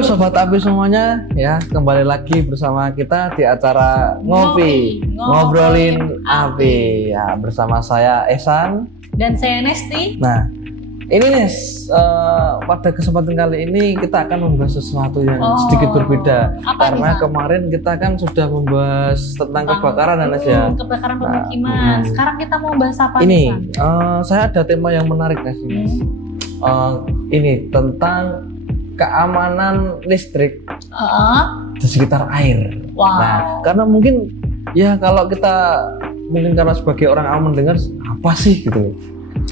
Halo Sobat Api semuanya, ya kembali lagi bersama kita di acara Ngobrolin Api ya, bersama saya Ehsan dan saya Nesti. Nah ini Nes, pada kesempatan kali ini kita akan membahas sesuatu yang sedikit berbeda. Karena kemarin kita kan sudah membahas tentang kebakaran Nes ya. Kebakaran pemukiman. Sekarang kita mau bahas apa ini? Saya ada tema yang menarik Nes. Ini tentang keamanan listrik di sekitar air. Nah, karena mungkin ya kalau kita karena sebagai orang awam mendengar apa sih gitu.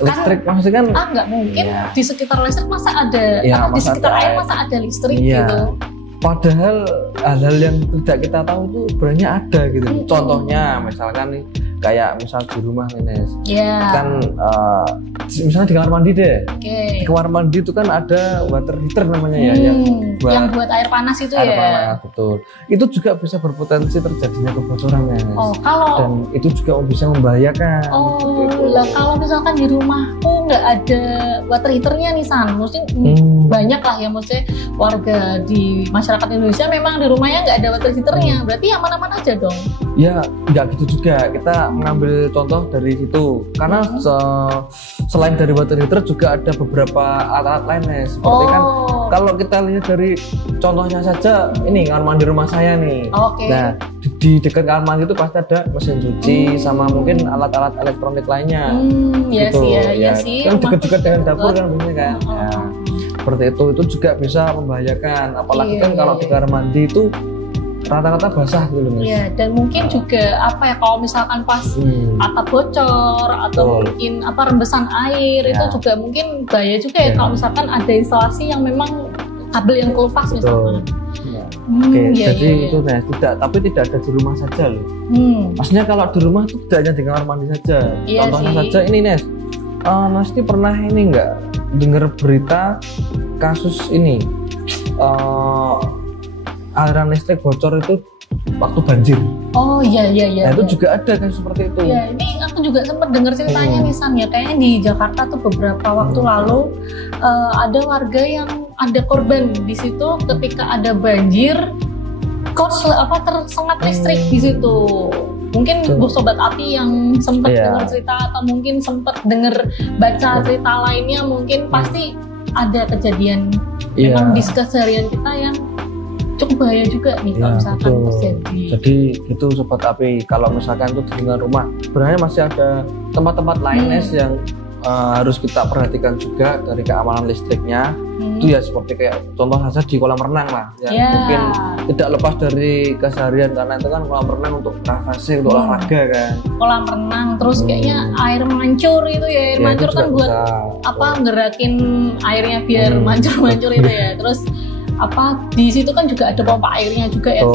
Listrik maksudnya kan nggak mungkin ya. Di sekitar listrik masa ada atau di sekitar air masa ada listrik gitu. Padahal hal-hal yang tidak kita tahu itu sebenarnya ada gitu. Contohnya misalkan nih kayak misal di rumah Nes, kan misalnya di kamar mandi deh. Di kamar mandi itu kan ada water heater namanya ya, yang buat air panas itu air panas, betul. Itu juga bisa berpotensi terjadinya kebocoran Nes. Dan itu juga bisa membahayakan. Lah kalau misalkan di rumahku nggak ada water heaternya nih San, mungkin banyak lah ya maksudnya warga di masyarakat Indonesia memang di rumahnya nggak ada water heaternya, berarti aman-aman aja dong. Ya nggak gitu juga, kita mengambil contoh dari situ karena selain dari water heater juga ada beberapa alat-alat lainnya seperti kan kalau kita lihat dari contohnya saja ini kamar mandi rumah saya nih. Nah di dekat kamar mandi itu pasti ada mesin cuci sama mungkin alat-alat elektronik lainnya. Gitu. Iya sih. Kan dekat-dekat dengan dapur kan biasanya kan. Ya, seperti itu juga bisa membahayakan. Apalagi kan kalau di kamar mandi itu rata-rata basah gitu Mas. Iya, dan mungkin juga kalau misalkan pas atap bocor atau mungkin rembesan air itu juga mungkin bahaya juga ya kalau misalkan ada instalasi yang memang kabel yang kelupas misalkan. Jadi itu Mas, tapi tidak ada di rumah saja loh. Maksudnya kalau di rumah itu tidak hanya di kamar mandi saja. Contohnya saja ini Nes. Nesti pernah ini enggak dengar berita kasus ini aliran listrik bocor itu waktu banjir. Nah, itu juga ada kan seperti itu. Ya, ini aku juga sempat dengar ceritanya nih Sam ya, kayaknya di Jakarta tuh beberapa waktu lalu ada warga yang ada korban di situ ketika ada banjir, tersengat listrik di situ. Mungkin Sobat Api yang sempat dengar cerita atau mungkin sempat dengar baca cerita lainnya mungkin pasti ada kejadian memang di keseharian kita yang cukup bahaya juga nih kalau misalkan terjadi. Jadi itu Sobat Api, kalau misalkan itu di lingkungan rumah sebenarnya masih ada tempat-tempat lain yang harus kita perhatikan juga dari keamanan listriknya. Itu ya seperti kayak contoh saja di kolam renang lah yang mungkin tidak lepas dari keseharian karena itu kan kolam renang untuk privasi, untuk olahraga kan. Kolam renang terus kayaknya air mancur itu ya, air mancur kan buat ngerakin airnya biar mancur-mancur itu ya. Terus di situ kan juga ada pompa airnya juga ya.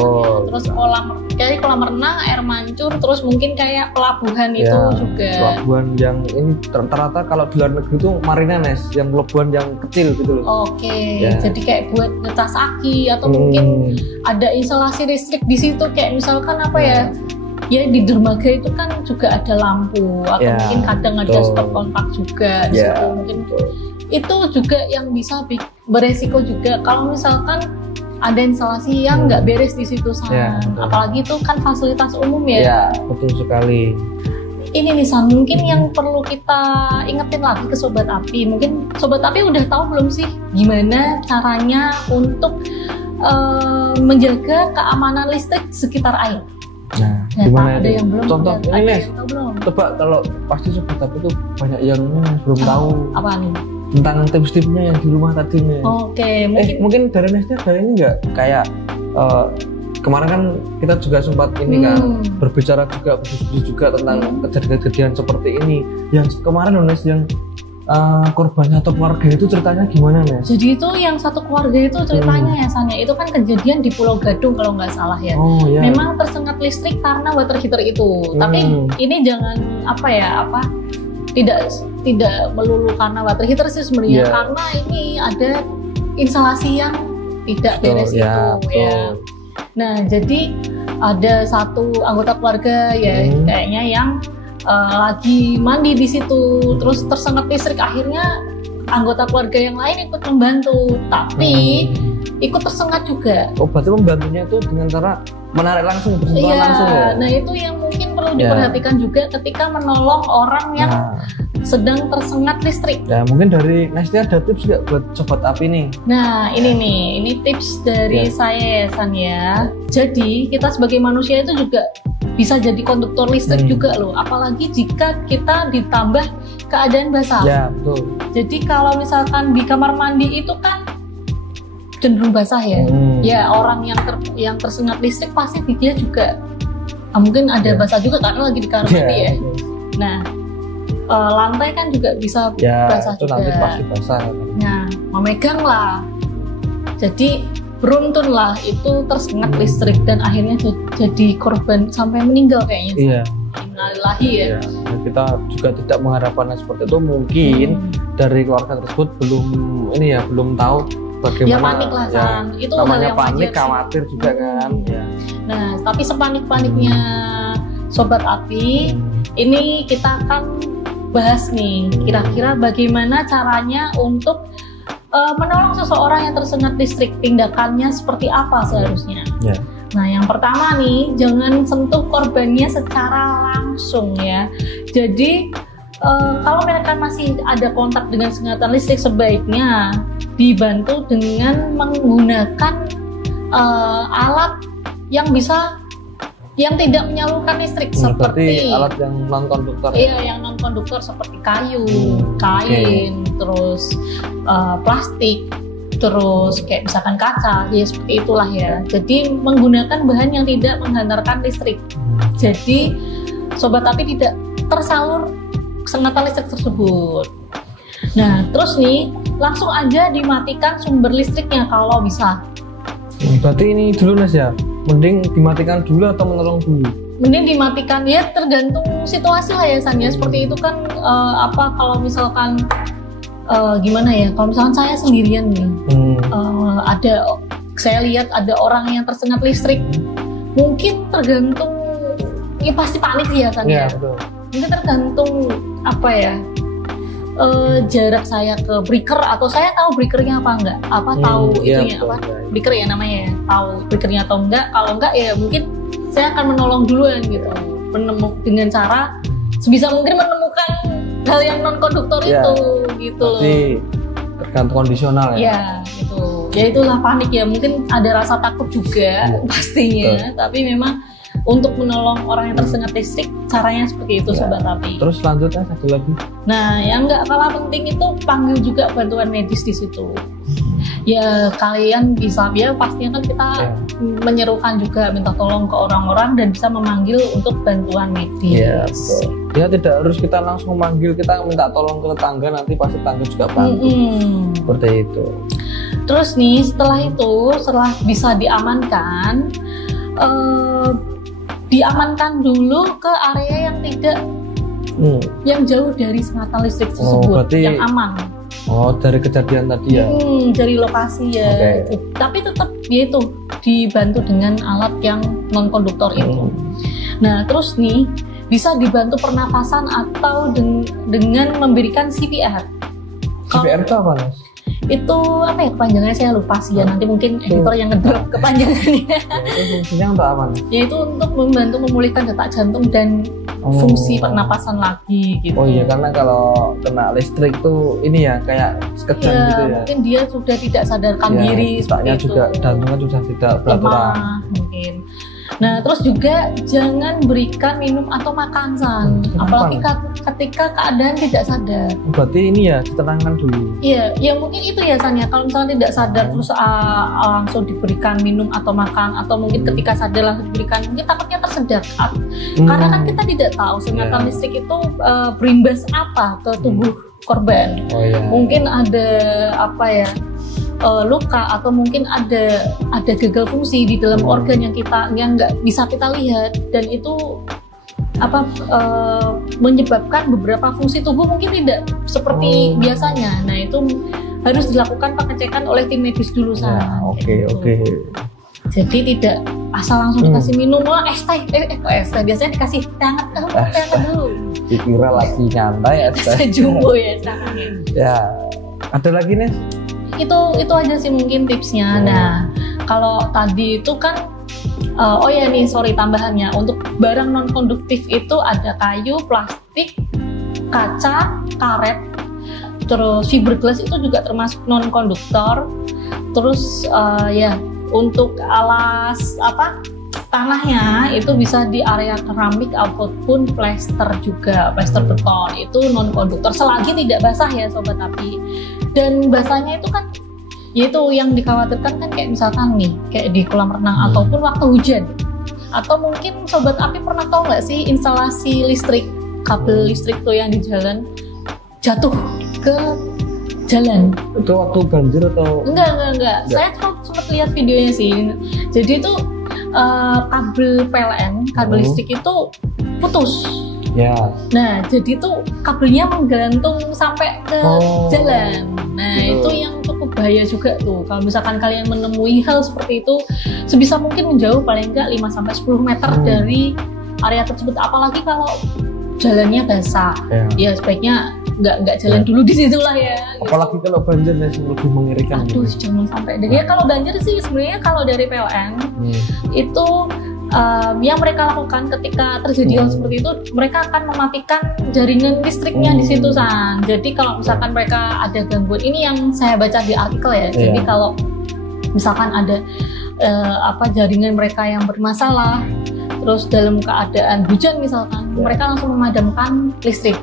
Terus kolam renang, air mancur, terus mungkin kayak pelabuhan itu juga. Pelabuhan yang ini rata-rata kalau di luar negeri itu marina Nes, yang pelabuhan yang kecil gitu loh. Jadi kayak buat ngecas aki atau mungkin ada instalasi listrik di situ kayak misalkan ya di dermaga itu kan juga ada lampu atau mungkin kadang ada stop kontak juga di situ mungkin itu juga yang bisa beresiko juga kalau misalkan ada instalasi yang nggak beres di situ apalagi itu kan fasilitas umum ya. Betul sekali. Ini nih San, mungkin yang perlu kita ingetin lagi ke Sobat Api, mungkin Sobat Api udah tahu belum sih gimana caranya untuk menjaga keamanan listrik sekitar air? Gimana ada yang belum? Contoh ini Nes, coba kalau pasti Sobat Api itu banyak yang belum tahu. Apa nih? Tentang tips-tipsnya yang di rumah tadi nih. Mungkin dari Nesnya dari ini enggak kayak kemarin kan kita juga sempat ini kan berbicara juga berdiskusi juga tentang kejadian-kejadian seperti ini. Yang kemarin Nes yang korban satu keluarga itu ceritanya gimana Nes? Jadi itu yang satu keluarga itu ceritanya ya Sanya, itu kan kejadian di Pulau Gadung kalau nggak salah ya. Memang tersengat listrik karena water heater itu. Tapi ini jangan tidak melulu karena water heater sih sebenarnya, karena ini ada instalasi yang tidak beres Nah jadi ada satu anggota keluarga kayaknya yang lagi mandi di situ, terus tersengat listrik, akhirnya anggota keluarga yang lain ikut membantu, tapi ikut tersengat juga. Oh, berarti membantunya itu dengan cara menarik langsung, bersentuhan langsung ya? Nah itu yang mungkin perlu diperhatikan juga ketika menolong orang yang sedang tersengat listrik. Ya mungkin dari Nestia ada tips nggak buat sobat api nih? Nah ini tips dari saya San ya. Jadi kita sebagai manusia itu juga bisa jadi konduktor listrik juga loh. Apalagi jika kita ditambah keadaan basah. Ya betul. Jadi kalau misalkan di kamar mandi itu kan cenderung basah ya. Ya orang yang tersengat listrik pasti dia juga mungkin ada basah juga karena lagi di kamar mandi ya. Nah lantai kan juga bisa basah juga. Nanti pasti basah. Nah memegang lah. Jadi beruntun lah itu tersengat listrik dan akhirnya jadi korban sampai meninggal kayaknya. Iya. Innalillahi ya. Kita juga tidak mengharapkan seperti itu. Mungkin dari keluarga tersebut belum tahu bagaimana. Ya panik lah kan. Itu namanya panik, khawatir juga kan. Ya. Nah tapi sepanik-paniknya sobat api, ini kita akan bahas nih kira-kira bagaimana caranya untuk menolong seseorang yang tersengat listrik, tindakannya seperti apa seharusnya. Nah yang pertama nih, jangan sentuh korbannya secara langsung ya. Jadi kalau mereka masih ada kontak dengan sengatan listrik, sebaiknya dibantu dengan menggunakan alat yang tidak menyalurkan listrik, seperti alat yang non konduktor. Iya, yang non konduktor seperti kayu, kain, terus plastik, terus kayak misalkan kaca, ya seperti itulah ya. Jadi menggunakan bahan yang tidak menghantarkan listrik. Jadi sobat api tidak tersalur sengatan listrik tersebut. Nah, terus nih langsung aja dimatikan sumber listriknya kalau bisa. Berarti ini dulu Nes ya, mending dimatikan dulu atau menolong dulu? Mending dimatikan ya, tergantung situasi lah ya San ya. Seperti itu kan kalau misalkan gimana ya, kalau misalkan saya sendirian nih, saya lihat ada orang yang tersengat listrik, mungkin tergantung, ya pasti panik sih ya San ya. Mungkin tergantung jarak saya ke breaker, atau saya tahu breakernya apa enggak, tahu itunya breaker ya namanya ya, tahu breakernya atau enggak. Kalau enggak ya mungkin saya akan menolong duluan gitu, dengan cara sebisa mungkin menemukan hal yang non konduktor itu gitu loh. Tergantung kondisional ya. Ya gitu. Ya itulah panik ya, mungkin ada rasa takut juga pastinya, tapi memang untuk menolong orang yang tersengat listrik caranya seperti itu sobat api. Terus selanjutnya satu lagi. Nah, yang nggak kalah penting itu panggil juga bantuan medis di situ. Ya kalian bisa, ya pastinya kan kita menyerukan juga minta tolong ke orang-orang dan bisa memanggil untuk bantuan medis. Iya betul. Ya tidak harus kita langsung memanggil, kita minta tolong ke tetangga, nanti pasti tetangga juga bantu. Seperti itu. Terus nih setelah bisa diamankan, diamankan dulu ke area yang tidak yang jauh dari sengatan listrik tersebut, yang aman. Dari kejadian tadi ya? Dari lokasi ya. Tapi tetap dia itu dibantu dengan alat yang non konduktor itu. Nah terus nih bisa dibantu pernafasan atau dengan memberikan CPR. CPR itu apa Mas? Itu apa ya kepanjangannya, saya lupa sih ya, nanti mungkin editor yang ngedrop kepanjangannya. Itu fungsinya untuk apa? Yaitu untuk membantu memulihkan detak jantung dan fungsi pernapasan lagi gitu. Oh iya, karena kalau kena listrik tuh ini ya kayak sekejap gitu ya. Mungkin dia sudah tidak sadarkan diri, detaknya juga, jantungnya sudah tidak beraturan mungkin. Nah terus juga jangan berikan minum atau makan San, apalagi ketika keadaan tidak sadar. Berarti ini ya ditenangkan dulu. Iya, ya mungkin itu ya San ya, kalau misalnya tidak sadar terus langsung diberikan minum atau makan, atau mungkin ketika sadar langsung diberikan, mungkin takutnya tersedak. Karena kan kita tidak tahu sengatan listrik itu berimbas apa ke tubuh korban. Mungkin ada luka, atau mungkin ada gagal fungsi di dalam organ yang nggak bisa kita lihat, dan itu menyebabkan beberapa fungsi tubuh mungkin tidak seperti biasanya. Nah itu harus dilakukan pengecekan oleh tim medis dulu San. Oke. Jadi tidak asal langsung dikasih minum, es teh biasanya dikasih hangat dulu. Dikira lagi nyantai es teh jumbo ya. Ya, ada lagi nih. itu aja sih mungkin tipsnya. Nah, kalau tadi itu kan tambahannya untuk barang non konduktif itu ada kayu, plastik, kaca, karet, terus fiberglass itu juga termasuk non konduktor. Terus untuk alas tanahnya itu bisa di area keramik ataupun plester juga, plester beton itu non konduktor selagi tidak basah ya sobat api. Dan basahnya itu kan yaitu yang dikhawatirkan kan kayak misalkan nih kayak di kolam renang ataupun waktu hujan. Atau mungkin sobat api pernah tahu nggak sih instalasi listrik, kabel listrik tuh yang di jalan jatuh ke jalan. Itu waktu banjir atau? Enggak. Saya sempat lihat videonya sih. Jadi itu kabel PLN, kabel listrik itu putus. Ya. Nah, jadi itu kabelnya menggantung sampai ke jalan. Nah, itu yang cukup bahaya juga tuh. Kalau misalkan kalian menemui hal seperti itu, sebisa mungkin menjauh paling enggak 5-10 meter dari area tersebut. Apalagi kalau jalannya basah. Ya sebaiknya nggak jalan dulu di situ lah ya. Apalagi kalau banjir lebih mengerikan. Aduh, jangan sampai. Ya kalau banjir sih sebenarnya kalau dari PLN itu yang mereka lakukan ketika terjadi hal seperti itu, mereka akan mematikan jaringan listriknya di situ San. Jadi kalau misalkan mereka ada gangguan, ini yang saya baca di artikel ya. Jadi kalau misalkan ada jaringan mereka yang bermasalah, terus dalam keadaan hujan misalkan, mereka langsung memadamkan listrik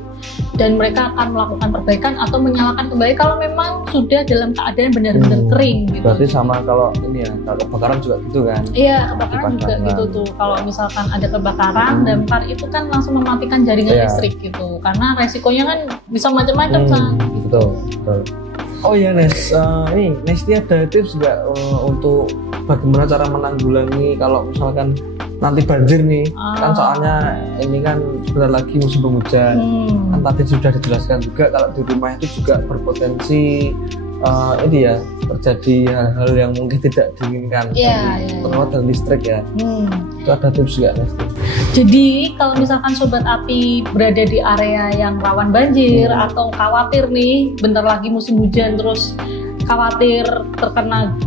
dan mereka akan melakukan perbaikan atau menyalakan kembali kalau memang sudah dalam keadaan benar-benar kering gitu. Berarti sama kalau ini ya, kalau kebakaran juga gitu kan? Iya, kebakaran juga gitu tuh. Kalau misalkan ada kebakaran, damkar itu kan langsung mematikan jaringan listrik gitu. Karena resikonya kan bisa macam-macam kan. Betul. Oh ya Nes, ini Nesti ada tips nggak untuk bagaimana cara menanggulangi kalau misalkan nanti banjir nih, kan soalnya ini kan sebentar lagi musim penghujan. Kan tadi sudah dijelaskan juga kalau di rumah itu juga berpotensi ini ya terjadi hal-hal yang mungkin tidak diinginkan, terutama dari listrik ya. Itu ada tips nggak Nesti? Jadi kalau misalkan sobat api berada di area yang rawan banjir atau khawatir nih bentar lagi musim hujan terus khawatir terkena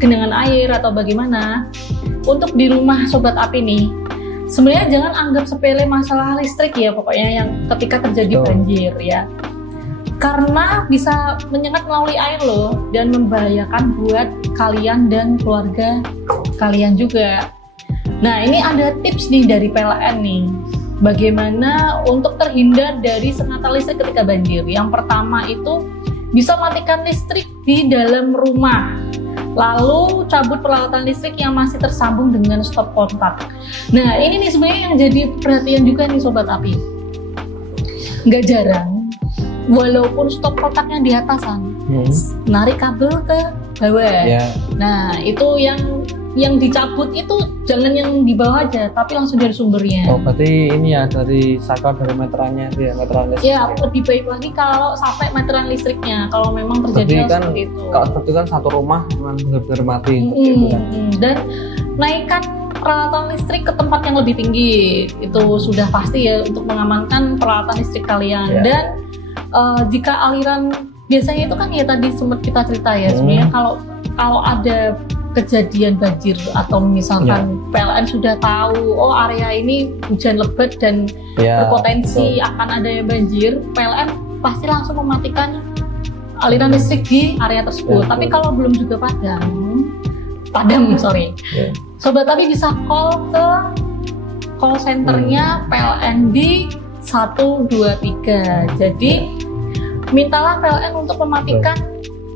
genangan air atau bagaimana, untuk di rumah sobat api nih sebenarnya jangan anggap sepele masalah listrik ya pokoknya yang ketika terjadi banjir ya, karena bisa menyengat melalui air loh dan membahayakan buat kalian dan keluarga kalian juga. Nah ini ada tips nih dari PLN nih bagaimana untuk terhindar dari sengatan listrik ketika banjir. Yang pertama itu bisa matikan listrik di dalam rumah, lalu cabut peralatan listrik yang masih tersambung dengan stop kontak. Nah ini nih sebenarnya yang jadi perhatian juga nih sobat api. Nggak jarang, walaupun stop kontaknya di atasan, narik kabel ke bawah. Nah itu yang dicabut itu jangan yang di bawah aja, tapi langsung dari sumbernya. Oh berarti ini ya dari saklar dari meterannya itu ya, meteran listrik. Ya lebih baik lagi kalau sampai meteran listriknya kalau memang terjadi kan, seperti itu. Kalau seperti itu kan satu rumah memang benar-benar mati. Gitu kan. Dan naikkan peralatan listrik ke tempat yang lebih tinggi itu sudah pasti ya untuk mengamankan peralatan listrik kalian. Dan jika aliran biasanya itu kan ya tadi sempat kita cerita ya sebenarnya kalau ada kejadian banjir atau misalkan PLN sudah tahu area ini hujan lebat dan berpotensi akan ada yang banjir, PLN pasti langsung mematikan aliran listrik di area tersebut. Tapi kalau belum juga padam sobat tadi bisa call centernya PLN di 123. Jadi mintalah PLN untuk mematikan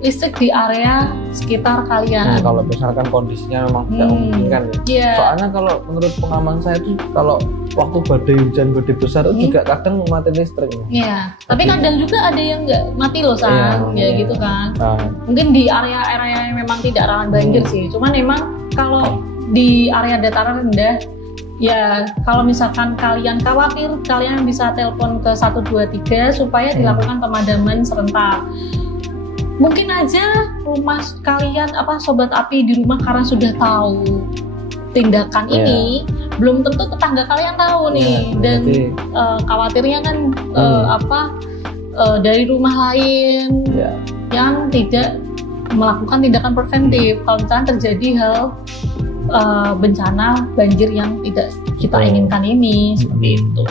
listrik di area sekitar kalian. Kalau misalkan kondisinya memang tidak memungkinkan ya. Soalnya kalau menurut pengalaman saya itu kalau waktu badai hujan badai besar itu juga kadang mati listrik. Iya. Tapi kadang juga ada yang nggak mati loh San. Gitu kan. Mungkin di area-area yang memang tidak rawan banjir sih. Cuman memang kalau di area dataran rendah ya kalau misalkan kalian khawatir kalian bisa telepon ke 123 supaya dilakukan pemadaman serentak. Mungkin aja rumah kalian sobat api di rumah karena sudah tahu tindakan ini, belum tentu tetangga kalian tahu nih dan khawatirnya kan dari rumah lain yang tidak melakukan tindakan preventif kalau misalnya terjadi hal bencana banjir yang tidak kita inginkan ini, seperti itu.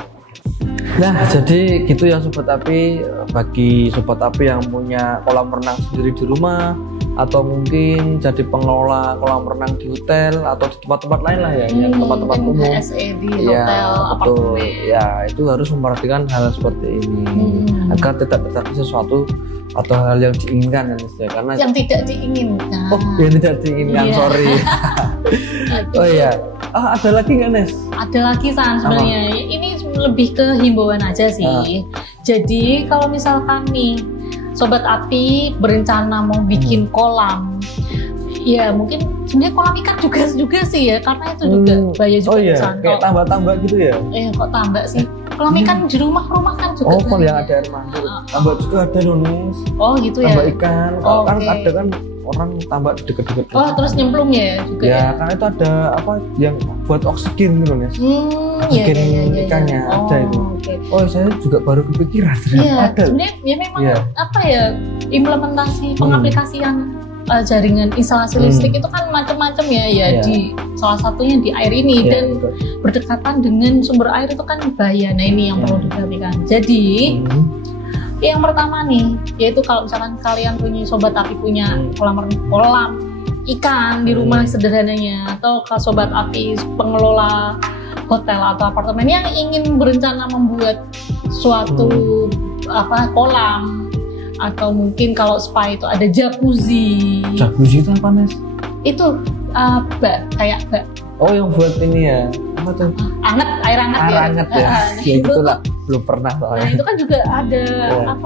Nah, jadi gitu ya Sobat Api. Bagi Sobat Api yang punya kolam renang sendiri di rumah, atau mungkin jadi pengelola kolam renang di hotel atau di tempat-tempat lain lah ya, yang tempat-tempat umum, di hotel, apartemen. Ya, itu harus memperhatikan hal seperti ini agar tidak terjadi sesuatu atau hal yang diinginkan ya, karena yang tidak diinginkan. Oh, yang tidak diinginkan, sorry. Oh iya. Ada lagi nggak, Nes? Ada lagi sebenarnya. Ini lebih ke himbauan aja sih. Jadi kalau misalkan nih Sobat Api berencana mau bikin kolam, ya mungkin sebenarnya kolam ikan juga sih ya, karena itu juga bahaya juga. Oh iya, kayak tambak-tambak gitu ya? Kok tambak sih? Kolam ikan di rumah kan juga. Oh, kalau yang ada air mancur, tambak juga ada loh, Nes. Oh gitu ya? Tambak ikan, kan ada kan orang tambak di deket-deket. Oh, terus nyemplung ya juga ya? Karena itu ada apa yang buat oksigen gitu, Nes. Oksigen ikannya ada itu. Okay. Oh, saya juga baru kepikiran ada. Sebenarnya ya memang apa ya, implementasi pengaplikasian jaringan instalasi listrik itu kan macam-macam ya. Di salah satunya di air ini dan berdekatan dengan sumber air itu kan bahaya. Nah, ini yang perlu diperhatikan. Jadi yang pertama nih, yaitu kalau misalkan kalian Sobat Api punya kolam ikan di rumah sederhananya, atau kalau Sobat Api pengelola hotel atau apartemen yang ingin berencana membuat suatu kolam, atau mungkin kalau spa itu ada jacuzzi. Jacuzzi itu apa, Nes? Itu kayak bak. Oh, yang buat ini ya, apa tuh? Air hangat ya. Ya itulah, belum pernah soalnya. Nah, itu kan juga ada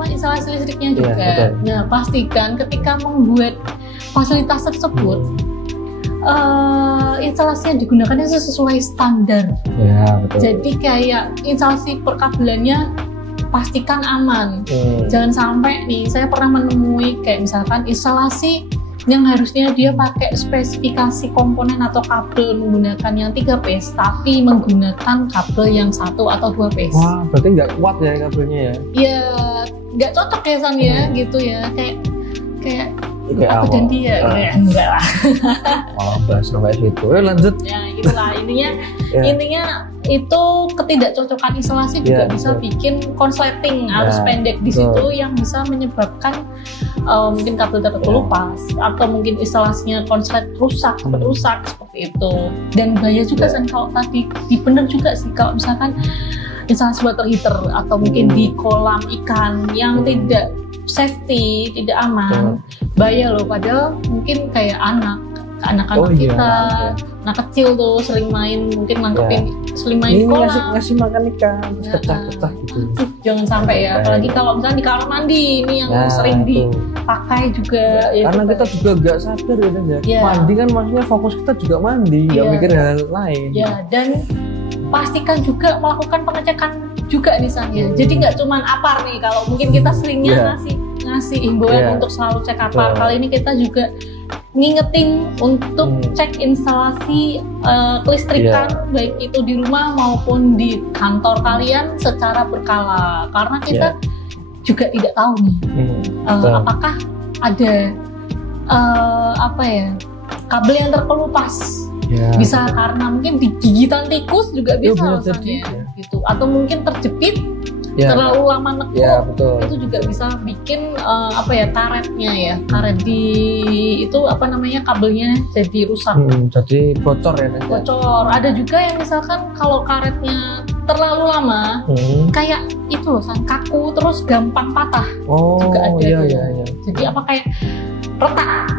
instalasi listriknya juga. Nah, pastikan ketika membuat fasilitas tersebut instalasinya digunakannya sesuai standar. Ya, betul. Jadi kayak instalasi perkabelannya pastikan aman. Jangan sampai nih, saya pernah menemui kayak misalkan instalasi yang harusnya dia pakai spesifikasi komponen atau kabel menggunakan yang 3 phase, tapi menggunakan kabel yang 1 atau 2 phase. Wah, berarti nggak kuat ya kabelnya ya? Iya, nggak cocok ya San ya, gitu ya. Kayak apa dan dia? Enggak lah. Malah bahas sampai situ. Lanjut. Ya, itulah intinya itu ketidakcocokan instalasi juga bisa bikin konsleting arus pendek di situ yang bisa menyebabkan mungkin kabel tertentu lepas, atau mungkin instalasinya konslet rusak seperti itu. Dan bahaya juga kan kalau tadi bener juga sih kalau misalkan instalasi water heater atau mungkin di kolam ikan yang tidak safety, tidak aman, bahaya loh. Padahal mungkin kayak anak-anak kita, anak kecil tuh sering main, mungkin nangkepin sering main di kolam, ngasih makan ikan pecah-pecah gitu. Jangan sampai ya, apalagi kalau misalnya di kamar mandi ini yang sering dipakai juga. Karena kita juga nggak sadar ya, mandi kan maksudnya fokus kita juga mandi, nggak mikir hal lain. Ya, dan pastikan juga melakukan pengecekan juga misalnya. Jadi nggak cuma apar nih, kalau mungkin kita seringnya ngasih himbauan untuk selalu cek apar. Kali ini kita juga ngingetin untuk cek instalasi kelistrikan, baik itu di rumah maupun di kantor kalian secara berkala, karena kita juga tidak tahu nih apakah ada kabel yang terkelupas. Bisa karena mungkin digigitan tikus juga bisa gitu, atau mungkin terjepit terlalu lama nekuk, itu juga bisa bikin karet di itu kabelnya jadi rusak, jadi bocor ya. Bocor. Ada juga yang misalkan kalau karetnya terlalu lama kayak itu loh, kaku terus gampang patah. Juga ada jadi kayak retak.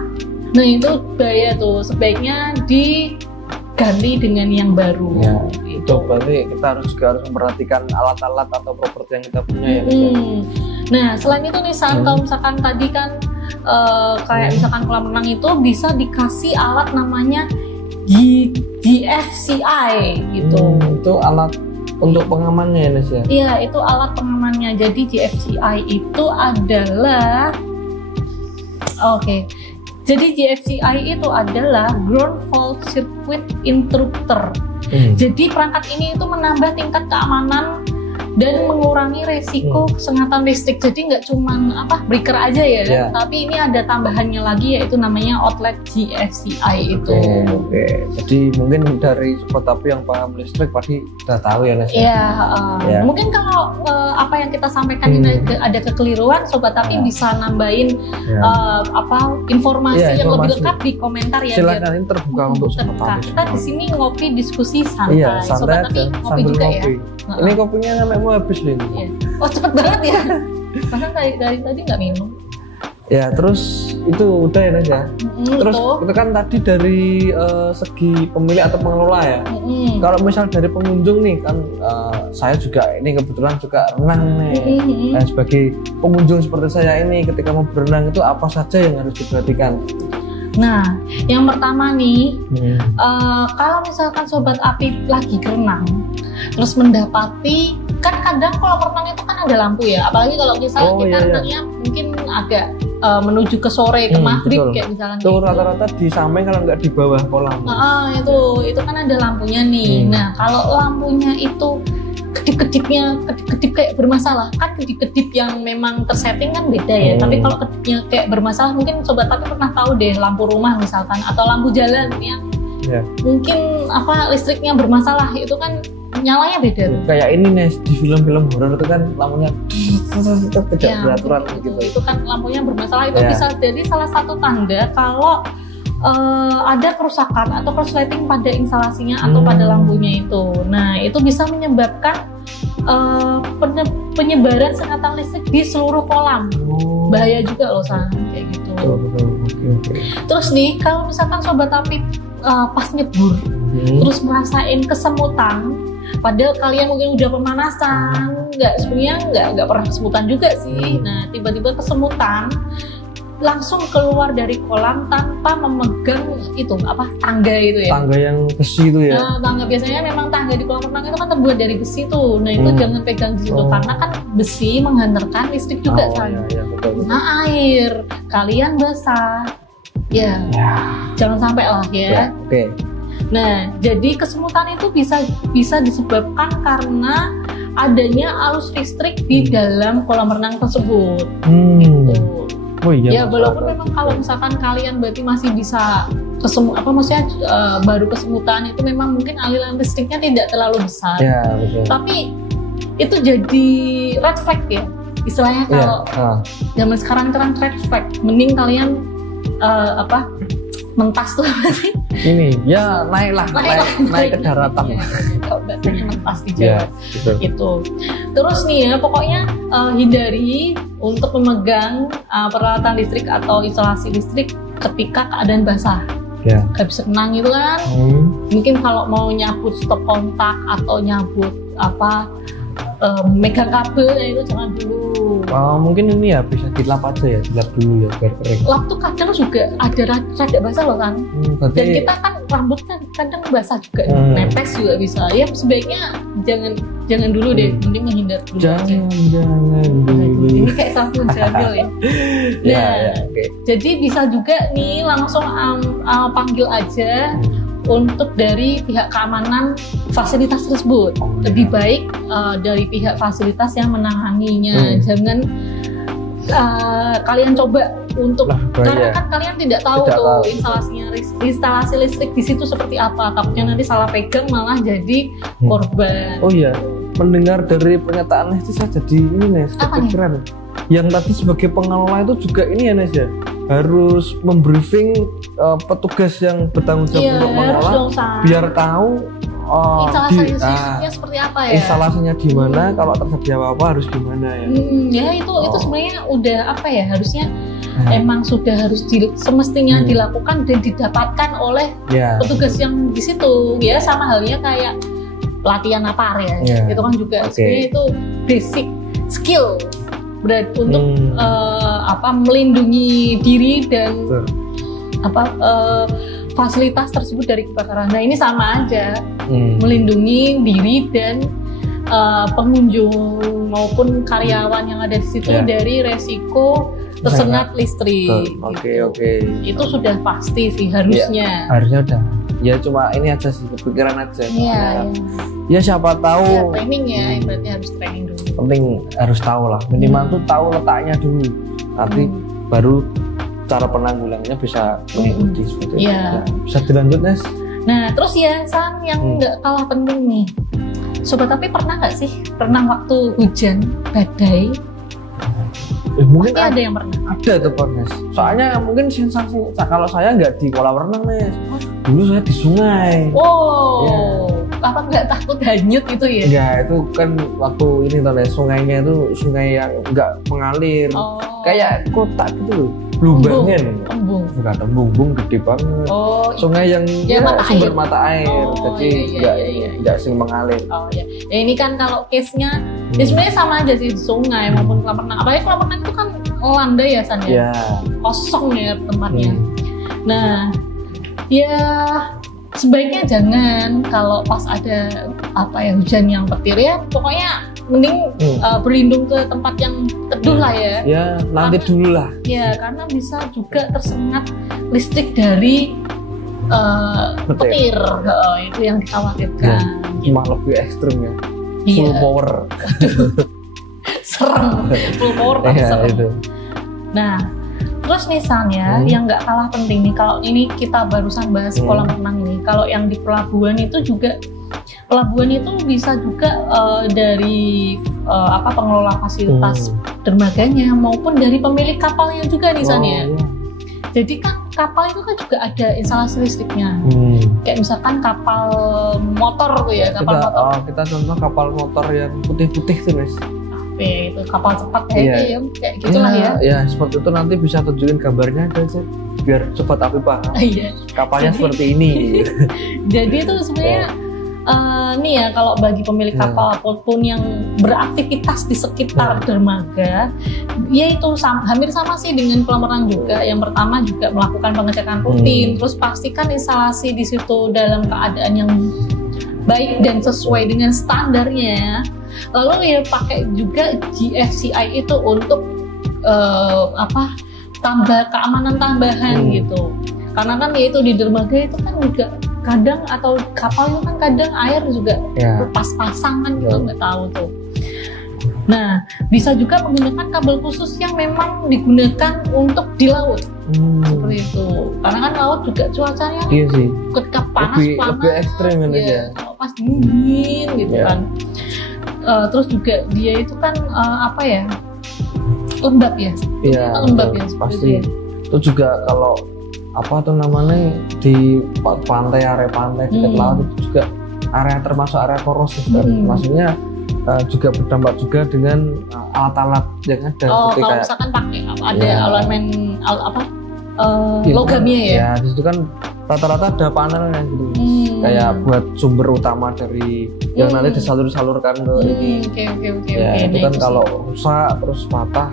Nah, itu bahaya tuh, sebaiknya diganti dengan yang baru. Itu berarti kita harus memperhatikan alat-alat atau properti yang kita punya ya. Nah, selain itu nih kalau misalkan tadi kan kayak misalkan kolam renang itu bisa dikasih alat namanya GFCI gitu. Itu alat untuk pengamannya ya, Nes ya? Iya, itu alat pengamannya. Jadi GFCI itu adalah Jadi GFCI itu adalah Ground Fault Circuit Interrupter. Jadi perangkat ini itu menambah tingkat keamanan dan mengurangi resiko kesengatan listrik. Jadi nggak cuma breaker aja ya, tapi ini ada tambahannya lagi yaitu namanya outlet GFCI itu. Oke. Jadi mungkin dari sobat api yang paham listrik pasti udah tahu ya Nes. Iya. Mungkin kalau apa yang kita sampaikan ini ada kekeliruan, sobat api bisa nambahin informasi yang lebih lengkap di komentar ya. Silakan, ini terbuka untuk sobat api. Kita di sini ngopi diskusi santai. Sobat api ngopi juga ya. Ini kopinya sampai mau habis loh ini. Oh cepet banget ya. Bahkan dari tadi nggak minum. Ya terus itu udah ya Nes ya. Terus itu kan tadi dari segi pemilik atau pengelola ya. Kalau misal dari pengunjung nih kan saya juga ini kebetulan juga renang nih. Dan sebagai pengunjung seperti saya ini ketika mau berenang itu apa saja yang harus diperhatikan? Nah, yang pertama nih, kalau misalkan sobat api lagi berenang, terus mendapati kan kadang kalau renang itu kan ada lampu ya, apalagi kalau misalnya kita renangnya mungkin agak menuju ke sore, ke maghrib kayak misalnya. Itu rata-rata di samping kalau nggak di bawah kolam. Itu kan ada lampunya nih. Nah, kalau lampunya itu kedip kayak bermasalah, kan kedip yang memang tersetting kan beda ya. Tapi kalau kedipnya kayak bermasalah, mungkin sobat api pernah tahu deh lampu rumah misalkan atau lampu jalan yang mungkin listriknya bermasalah, itu kan nyalanya beda. Kayak ini Nes, di film-film horor itu kan lampunya itu tidak beraturan gitu. Itu kan lampunya bermasalah, itu bisa jadi salah satu tanda kalau ada kerusakan atau korsleting pada instalasinya atau pada lampunya itu. Nah, itu bisa menyebabkan penyebaran sengatan listrik di seluruh kolam. Bahaya juga loh kayak gitu. Terus nih, kalau misalkan sobat api pas nyebur terus merasain kesemutan, padahal kalian mungkin udah pemanasan, nggak pernah kesemutan juga sih. Nah, tiba-tiba kesemutan langsung keluar dari kolam tanpa memegang tangga itu ya. Tangga yang besi itu ya. Nah, tangga biasanya memang tangga di kolam renang itu kan terbuat dari besi tuh. Nah, itu jangan pegang di situ karena kan besi menghantarkan listrik juga betul. Nah, air kalian basah. Jangan sampai lah ya. Nah, jadi kesemutan itu bisa disebabkan karena adanya arus listrik di dalam kolam renang tersebut. Gitu. Walaupun memang kalau misalkan kalian berarti masih bisa baru kesemutan, itu memang mungkin aliran listriknya tidak terlalu besar. Tapi itu jadi red flag ya. Istilahnya kalau zaman sekarang red flag. Mending kalian mentas tuh apa sih? Ini naik ke daratan. Kalau bahasanya mentas di Jawa. Gitu. Terus nih ya, pokoknya hindari untuk memegang peralatan listrik atau instalasi listrik ketika keadaan basah. Habis renang itu kan, mungkin kalau mau nyabut stop kontak atau nyabut megang kabel itu jangan dulu. Mungkin ini ya bisa dilap aja ya, dilap dulu ya biar kering. Lap tuh kadang juga ada rada basah loh kan. Dan kita kan rambut kan kadang basah juga, nepes juga bisa. Ya sebaiknya jangan dulu deh, mending menghindar dulu. Jangan dulu. Ini kayak sapu jamil ya. Jadi bisa juga nih langsung panggil aja untuk dari pihak keamanan fasilitas tersebut. Lebih baik dari pihak fasilitas yang menanganinya. Jangan kalian coba untuk karena kan kalian tidak tahu instalasi listrik di situ seperti apa. Takutnya nanti salah pegang malah jadi korban. Mendengar dari pernyataan itu saya jadi ini Nes, kepikiran. Yang tadi sebagai pengelola itu juga ini ya Nes ya, harus membriefing petugas yang bertanggung jawab untuk mengelola biar tahu instalasinya seperti apa ya, instalasinya di mana, kalau terjadi apa-apa harus gimana ya. Itu sebenarnya udah harusnya emang sudah harus semestinya dilakukan dan didapatkan oleh petugas yang di situ ya, sama halnya kayak pelatihan APAR ya. Itu kan juga sebenarnya itu basic skill untuk melindungi diri dan fasilitas tersebut dari kebakaran. Nah, ini sama aja, melindungi diri dan pengunjung maupun karyawan yang ada di situ dari resiko tersengat listrik. Itu sudah pasti sih harusnya. Harusnya udah. Ya cuma ini aja sih, kepikiran aja. Ya siapa tahu. Training ya, berarti harus training dulu. penting harus tahu lah, minimal tuh tahu letaknya dulu, nanti baru cara penanggulangannya bisa mengikuti seperti itu. Ya, bisa dilanjut, Nes. Nah, terus ya San, yang nggak kalah penting nih, Sobat Api pernah nggak sih waktu hujan badai? Mungkin ada yang pernah. Ada tuh, Nes. Soalnya mungkin sensasi kalau saya nggak di kolam renang, Nes. Dulu saya di sungai. Oh. Ya. Apa nggak takut hanyut itu ya? Ya, itu kan waktu ini tuh, Nes. Sungainya itu sungai yang nggak mengalir. Kayak kotak gitu. Lumbangin. Enggak ada bumbung gede banget. Sungai yang sumber mata air. Jadi nggak sing mengalir. Ya, ini kan kalau case-nya ya sebenarnya sama aja sih, sungai maupun kolam renang. Apalagi kolam renang itu kan landai ya, San ya. Kosong ya tempatnya. Nah, ya sebaiknya jangan kalau pas ada hujan yang petir ya, pokoknya mending berlindung ke tempat yang teduh lah ya. Ya, nanti dulu lah. Ya, karena bisa juga tersengat listrik dari petir. Itu yang dikhawatirkan. Cuma lebih ekstrim ya. Full power. Serem. Full power serem. Itu. Nah, terus misalnya yang nggak kalah penting nih, kalau ini kita barusan bahas kolam renang ini, kalau yang di pelabuhan itu juga, pelabuhan itu bisa juga dari pengelola fasilitas dermaganya maupun dari pemilik kapalnya juga nih, San ya. Jadi kan kapal itu kan juga ada instalasi listriknya. Kayak misalkan kapal motor tuh ya, motor. Kita contoh kapal motor yang putih-putih tuh, Mas. Itu kapal cepat kayak gitulah ya. Ya, seperti itu, nanti bisa tunjukin gambarnya aja biar cepat Api paham. Kapalnya seperti ini. Jadi itu sebenarnya nih ya, kalau bagi pemilik kapal ataupun yang beraktivitas di sekitar dermaga, ya itu hampir sama sih dengan kolam renang juga. Yang pertama juga melakukan pengecekan rutin, terus pastikan instalasi di situ dalam keadaan yang baik dan sesuai dengan standarnya. Lalu ya pakai juga GFCI itu untuk tambah keamanan tambahan gitu. Karena kan ya itu di dermaga itu kan juga kadang, atau kapal itu kan kadang air juga lepas pasang kan, kita nggak tahu tuh. Nah, bisa juga menggunakan kabel khusus yang memang digunakan untuk di laut. Seperti itu. Karena kan laut juga cuacanya ketika panas-panas lebih ekstrim ya. Kalau pas dingin gitu kan. Terus juga dia itu kan lembab ya. Lembab ya pasti. Itu juga kalau di pantai, area pantai dekat laut itu juga area termasuk area korosif kan. Maksudnya juga berdampak juga dengan alat-alat yang ada. Kalau misalkan pakai ada elemen logamnya ya. Ya, di situ kan rata-rata ada panelnya gitu. Kayak buat sumber utama dari yang nanti disalurkan ke ini. Oke. Itu kan kalau rusak terus patah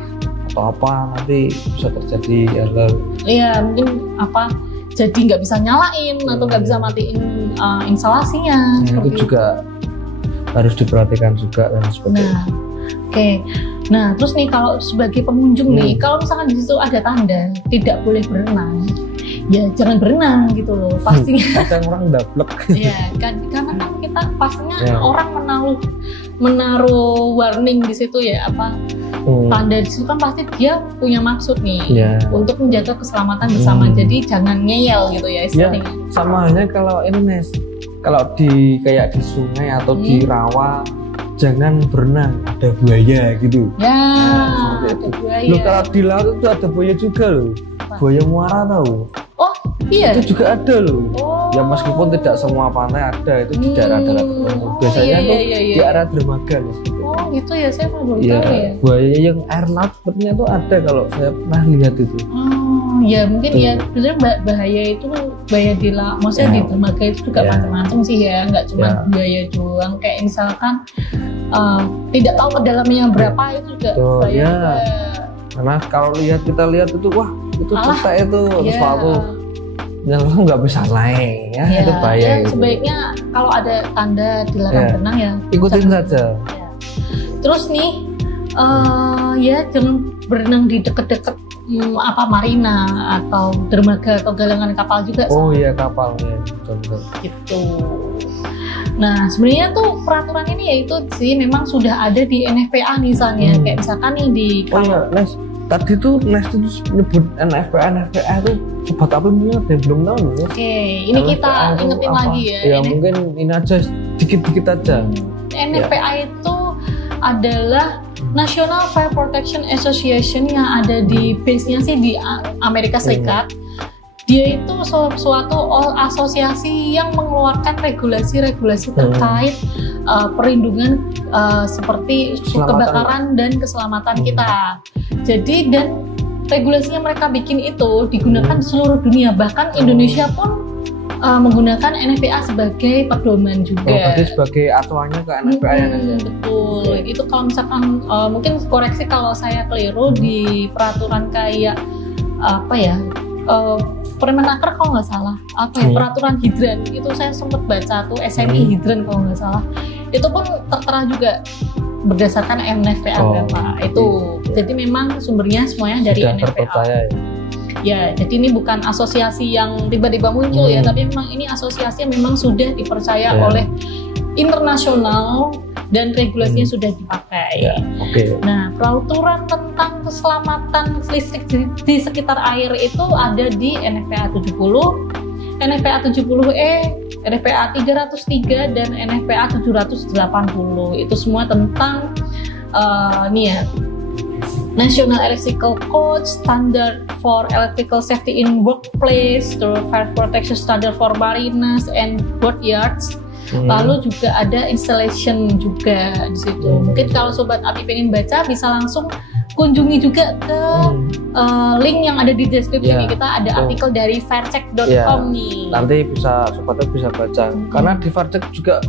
atau apa, nanti bisa terjadi hal-hal. Iya, mungkin jadi nggak bisa nyalain atau nggak bisa matiin instalasinya. Itu juga harus diperhatikan juga dan seperti itu. Oke. Nah, terus nih kalau sebagai pengunjung nih, kalau misalkan di situ ada tanda tidak boleh berenang, ya jangan berenang gitu loh. Pastinya. Kadang orang dablek. Iya, karena kan kita pastinya orang menaruh warning di situ ya, tanda di situ kan pasti dia punya maksud nih untuk menjaga keselamatan bersama. Jadi jangan ngeyel gitu ya istilahnya. Sama halnya kalau ini, Nes, kalau kayak di sungai atau di rawa, jangan berenang, ada buaya gitu. Ada buaya. Loh, kalau di laut itu ada buaya juga loh. Buaya muara tahu? Oh iya. Itu juga ada loh. Ya meskipun tidak semua pantai ada, itu di daerah-daerah tertentu. Biasanya di area dermaga gitu. Oh gitu ya, saya belum tahu ya. Buaya yang air laut sepertinya itu ada kalau saya pernah lihat itu. Ya mungkin ya sebenarnya bahaya itu bahaya di laut, maksudnya di dermaga itu juga macam-macam sih ya, nggak cuma buaya doang. Kayak misalkan tidak tahu kedalamannya berapa itu juga bahaya. Karena kalau kita lihat itu, wah itu cetek itu sesuatu yang nggak bisa naik itu bahaya. Sebaiknya kalau ada tanda dilarang berenang ya ikutin saja. Terus nih jangan berenang di deket-deket marina atau dermaga atau galangan kapal juga. Kapal ya, betul. Gitu. Nah, sebenarnya tuh peraturan ini yaitu sih memang sudah ada di NFPA misalnya, kayak misalkan nih di Nes, tadi tuh Nes itu nyebut NFPA itu sobat api mungkin ada yang belum tahu nih. Oke, ini kita ingetin lagi ya. Ya mungkin ini aja dikit-dikit aja. NFPA itu adalah National Fire Protection Association yang ada di base-nya sih di Amerika Serikat. Dia itu suatu asosiasi yang mengeluarkan regulasi-regulasi terkait perlindungan seperti kebakaran dan keselamatan kita. Jadi dan regulasinya mereka bikin itu digunakan di seluruh dunia, bahkan Indonesia pun menggunakan NFPA sebagai pedoman juga. Berarti sebagai acuannya ke NFPA ya? Betul. Itu kalau misalkan mungkin koreksi kalau saya keliru di peraturan kayak apa ya? Permenaker kalau nggak salah, peraturan hidran itu saya sempat baca tuh SMI hidran kalau nggak salah, itu pun tertera juga berdasarkan NFPA berapa itu. Jadi memang sumbernya semuanya dari NFPA. Ya, jadi ini bukan asosiasi yang tiba-tiba muncul ya, tapi memang ini asosiasi yang memang sudah dipercaya oleh internasional dan regulasinya sudah dipakai. Nah, peraturan tentang keselamatan listrik di sekitar air itu ada di NFPA 70, NFPA 70E, NFPA 303 dan NFPA 780. Itu semua tentang National Electrical Code, Standard for Electrical Safety in Workplace, Fire Protection Standard for Marinas and Boatyards. Lalu juga ada installation juga di situ. Mungkin kalau sobat api pengen baca bisa langsung kunjungi juga ke link yang ada di deskripsi ini. Kita ada artikel dari firecheck.com nih. Nanti sobat api bisa baca. Karena di Firecheck juga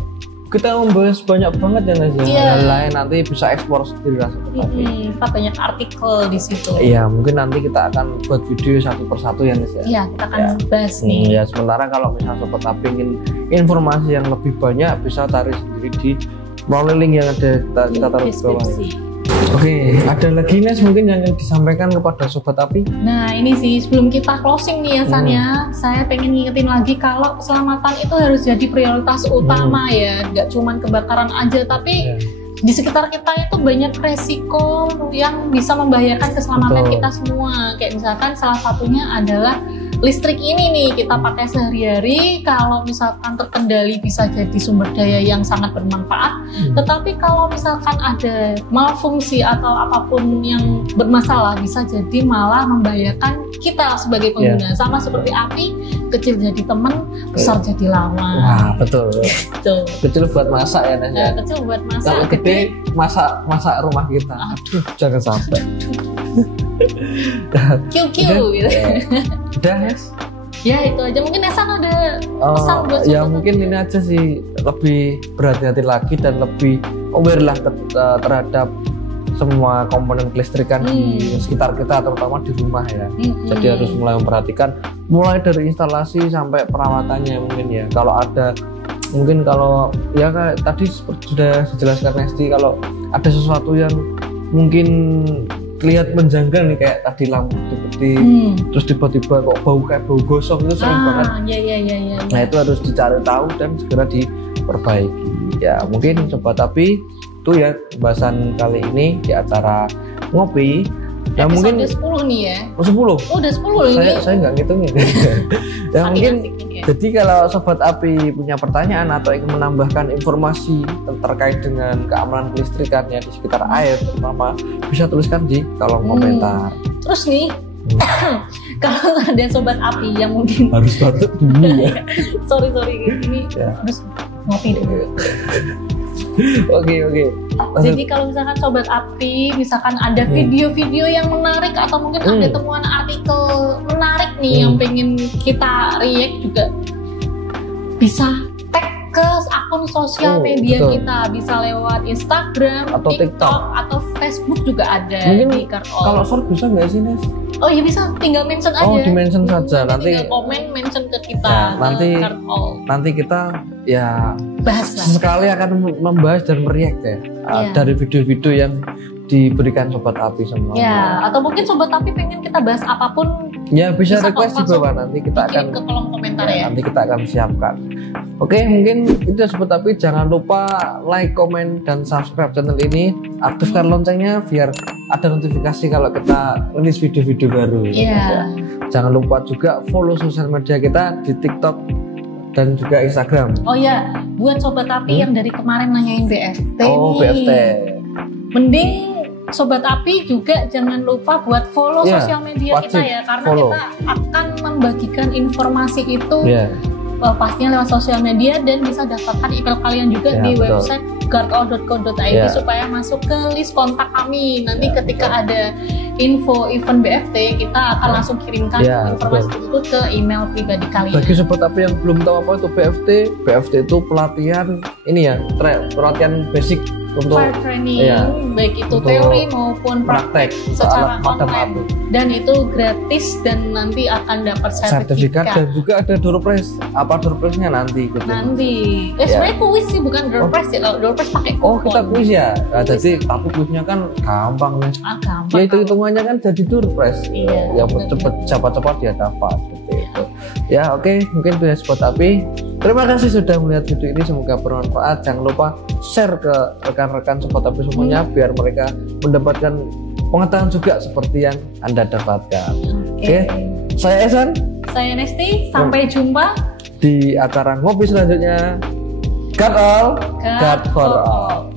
kita membahas banyak banget ya lain nanti bisa eksplor sendiri lah sobat api. Kita banyak artikel di situ. Iya, mungkin nanti kita akan buat video satu persatu ya Nes ya. Iya, kita akan bahas nih. Ya, sementara kalau misalnya sobat api ingin informasi yang lebih banyak bisa cari sendiri di melalui link yang ada kita taruh di bawah. Oke, ada lagi Nes mungkin yang disampaikan kepada sobat api? Nah ini sih sebelum kita closing nih ya San ya, saya pengen ngingetin lagi kalau keselamatan itu harus jadi prioritas utama ya, nggak cuman kebakaran aja tapi di sekitar kita itu banyak resiko yang bisa membahayakan keselamatan kita semua. Kayak misalkan salah satunya adalah listrik ini nih kita pakai sehari-hari, kalau misalkan terkendali bisa jadi sumber daya yang sangat bermanfaat. Tetapi kalau misalkan ada malfungsi atau apapun yang bermasalah bisa jadi malah membahayakan kita sebagai pengguna. Sama seperti api, kecil jadi teman, besar jadi lawan. Nah, betul. Kecil buat masak ya Nes. Kecil buat masak. Kalau gede masak rumah kita. Aduh, jangan sampai. QQ gitu. Udah Nes? Ya itu aja. Mungkin Nesan ada pesan buat ya mungkin ini aja sih, lebih berhati-hati lagi dan lebih aware lah terhadap semua komponen kelistrikan di sekitar kita, terutama di rumah ya. Jadi harus mulai memperhatikan mulai dari instalasi sampai perawatannya mungkin ya. Kalau ada mungkin kalau ya kayak tadi sudah dijelaskan Nesti, kalau ada sesuatu yang mungkin terlihat menjanggal nih kayak tadi lampu putih terus tiba-tiba kok bau kayak bau gosong itu sering banget. Nah itu harus dicari tahu dan segera diperbaiki. Ya mungkin sobat api itu ya pembahasan kali ini di acara ngopi. Ya mungkin 10 nih ya. 10. Udah 10 ini. Saya nggak ngitungin. Ya mungkin jadi kalau sobat api punya pertanyaan atau ingin menambahkan informasi terkait dengan keamanan kelistrikannya di sekitar air terutama, bisa tuliskan di kolom komentar. Terus nih kalau ada sobat api yang mungkin harus batuk dulu ya. sorry ini harus ngopi dulu. Oke. Jadi kalau misalkan sobat api, misalkan ada video-video yang menarik atau mungkin ada temuan artikel menarik nih yang pengen kita react juga, bisa tag ke akun sosial media kita, bisa lewat Instagram, atau TikTok atau Facebook juga ada. Mungkin di Kartol. Kalau short bisa nggak sih Nes? Oh iya bisa, tinggal mention aja. Oh di mention saja, nanti tinggal komen mention ke kita. Ya, nanti kita ya bahas lah. Sekali akan membahas dan meriak ya dari video-video yang diberikan sobat api semua. Ya, atau mungkin sobat api pengen kita bahas apapun Ya bisa request di bawah, nanti kita akan ke kolom komentar ya. Nanti kita akan siapkan. Oke, mungkin itu Sobat Api, jangan lupa like, komen, dan subscribe channel ini. Aktifkan loncengnya biar ada notifikasi kalau kita rilis video-video baru. Iya. Jangan lupa juga follow sosial media kita di TikTok dan juga Instagram. Oh ya, buat Sobat Api yang dari kemarin nanyain BFT nih. BFT. Mending Sobat Api juga jangan lupa buat follow sosial media kita ya, karena kita akan membagikan informasi itu pastinya lewat sosial media, dan bisa daftarkan email kalian juga di website guardall.co.id supaya masuk ke list kontak kami. Nanti ketika ada info event BFT, kita akan langsung kirimkan informasi tersebut ke email pribadi kalian. Bagi Sobat Api yang belum tahu apa itu BFT, BFT itu pelatihan pelatihan basic untuk training, baik itu teori maupun praktek secara online, dan itu gratis, dan nanti akan dapat sertifikat. Dan juga ada door prize. Apa door prize-nya nanti ikutin. Sebenarnya kuis sih, bukan door prize ya. Kalau door prize pakai kupon. Kita kuis ya. Jadi tapi kuisnya kan gampang nih. Ya itu hitungannya kan jadi door prize. Ya cepat-cepat dia dapat seperti itu. Ya oke, mungkin itu ya Sobat Api. Terima kasih sudah melihat video ini, semoga bermanfaat. Jangan lupa share ke rekan-rekan Sobat Api semuanya biar mereka mendapatkan pengetahuan juga seperti yang Anda dapatkan. Oke. Saya Esan, saya Nesti, sampai jumpa di acara ngopi selanjutnya. Guard all, guard for all.